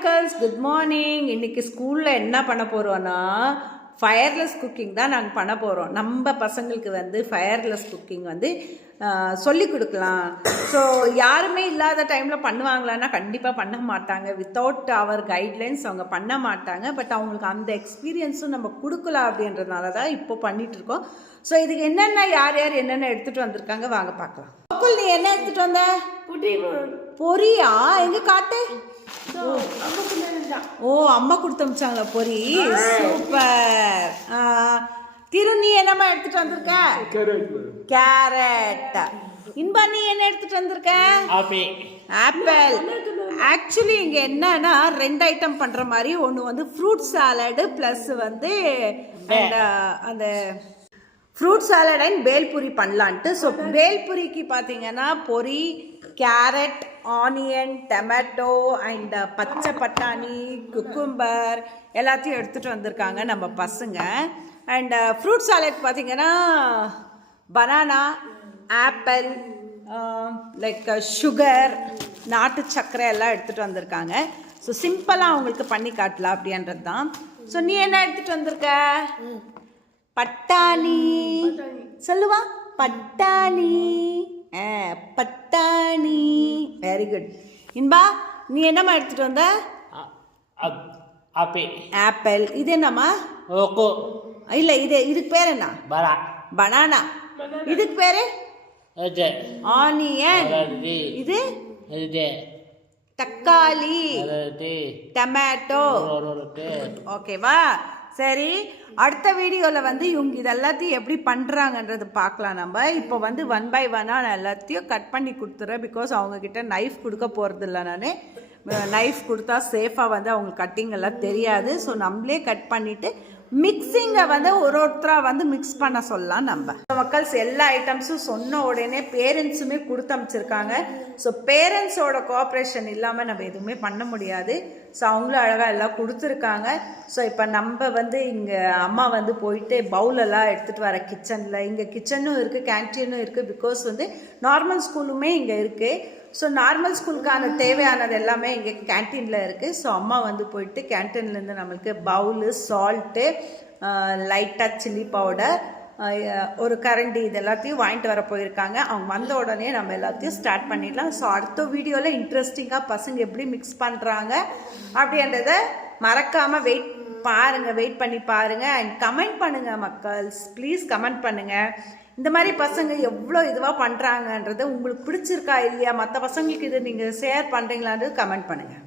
மக்கள்ஸ், good morning. இன்றைக்கி ஸ்கூலில் என்ன பண்ண போகிறோன்னா ஃபயர்லெஸ் குக்கிங் தான் நாங்கள் பண்ண போகிறோம். நம்ம பசங்களுக்கு வந்து ஃபயர்லெஸ் குக்கிங் வந்து சொல்லி கொடுக்கலாம். ஸோ யாருமே இல்லாத டைமில் பண்ணுவாங்களான்னா கண்டிப்பாக பண்ண மாட்டாங்க. வித்தவுட் அவர் கைட்லைன்ஸ் அவங்க பண்ண மாட்டாங்க. பட் அவங்களுக்கு அந்த எக்ஸ்பீரியன்ஸும் நம்ம கொடுக்கலாம் அப்படின்றதுனால தான் இப்போ பண்ணிகிட்ருக்கோம். ஸோ இதுக்கு என்னென்ன யார் யார் என்னென்ன எடுத்துகிட்டு வந்திருக்காங்க வாங்க பார்க்கலாம். நீ என்ன எடுத்துகிட்டு வந்த? பொரியா? எங்கே காட்டு. ஓ, அம்மா கொடுத்து அமிச்சாங்களா பொரி? சூப்பர். திரு, நீ என்னம்மா எடுத்துட்டு வந்திருக்க? கேரட். இன்பா, நீ என்ன எடுத்துட்டு வந்திருக்க? ஆப்பிள். ஆக்சுவலி இங்க என்னன்னா 2 ஐட்டம் பண்ற மாதிரி, ஒன்று வந்து ஃப்ரூட் சாலடு பிளஸ் வந்து அந்த ஃப்ரூட் சாலட் அண்ட் பேல்பூரி பண்ணலான்ட்டு. ஸோ பேல்பூரிக்கு பார்த்தீங்கன்னா பொரி, கேரட், ஆனியன், டொமேட்டோ அண்ட் பச்சை பட்டாணி, குக்கும்பர் எல்லாத்தையும் எடுத்துகிட்டு வந்திருக்காங்க நம்ம பசங்க. அண்ட் ஃப்ரூட் சாலட் பார்த்தீங்கன்னா பனானா, ஆப்பிள், லைக் சுகர், நாட்டு சர்க்கரை எல்லாம் எடுத்துகிட்டு வந்திருக்காங்க. ஸோ சிம்பிளாக அவங்களுக்கு பண்ணி காட்டலாம் அப்படின்றது தான். ஸோ நீ என்ன எடுத்துகிட்டு வந்திருக்க? பட்டாணி. சொல்லுவா, பட்டாணி. பட்டாணி. Very good. இன்பா, நீ என்னம்மா எடுத்துட்டு வந்த? ஆப்பிள். இது என்னம்மா? இல்ல, இதுக்கு பேர் என்ன? பனானா. இதுக்கு பேரு ஆனியன். இது தக்காளி, டொமேட்டோ. ஓகேவா? சரி, அடுத்த வீடியோவில் வந்து இவங்க இது எல்லாத்தையும் எப்படி பண்ணுறாங்கன்றது பார்க்கலாம். நம்ம இப்போ வந்து 1 by 1 நான் எல்லாத்தையும் கட் பண்ணி கொடுத்துட்றேன். பிகாஸ் அவங்கக்கிட்ட நைஃப் கொடுக்க போகிறதில்ல. நான் நைஃப் கொடுத்தா சேஃபாக வந்து அவங்க கட்டிங் எல்லாம் தெரியாது. ஸோ நம்மளே கட் பண்ணிவிட்டு மிக்சிங்கை வந்து ஒருத்தராக வந்து மிக்ஸ் பண்ண சொல்லலாம். நம்ம மக்கள்ஸ் எல்லா ஐட்டம்ஸும் சொன்ன உடனே பேரண்ட்ஸுமே கொடுத்து அனுப்பிச்சிருக்காங்க. ஸோ பேரண்ட்ஸோட கோஆப்ரேஷன் இல்லாமல் நம்ம எதுவுமே பண்ண முடியாது. ஸோ அவங்களும் அழகாக எல்லாம் கொடுத்துருக்காங்க. ஸோ இப்போ நம்ம வந்து இங்கே அம்மா வந்து போயிட்டு பவுலெல்லாம் எடுத்துகிட்டு வர கிச்சனில். இங்கே கிச்சனும் இருக்குது, கேன்டீனும் இருக்குது. பிகாஸ் வந்து நார்மல் ஸ்கூலுமே இங்கே இருக்குது. ஸோ நார்மல் ஸ்கூலுக்கான தேவையானது எல்லாமே இங்கே கேன்டீனில் இருக்குது. ஸோ அம்மா வந்து போயிட்டு கேன்டீன்லேருந்து நம்மளுக்கு பவுலு, சால்ட்டு, லைட்டாக சில்லி பவுடர், ஒரு கரண்டி இது எல்லாத்தையும் வாங்கிட்டு வர போயிருக்காங்க. அவங்க வந்த உடனே நம்ம எல்லாத்தையும் ஸ்டார்ட் பண்ணிடலாம். ஸோ அடுத்த வீடியோவில் இன்ட்ரெஸ்டிங்காக பசங்க எப்படி மிக்ஸ் பண்ணுறாங்க அப்படின்றத மறக்காமல் வெயிட் பண்ணி பாருங்கள். அண்ட் கமெண்ட் பண்ணுங்கள் மக்கள்ஸ், ப்ளீஸ் கமெண்ட் பண்ணுங்கள். இந்த மாதிரி பசங்க எவ்வளோ இதுவாக பண்ணுறாங்கன்றது உங்களுக்கு பிடிச்சிருக்கா இல்லையா, மற்ற பசங்களுக்கு இது நீங்கள் ஷேர் பண்ணுறீங்களான்றது கமெண்ட் பண்ணுங்கள்.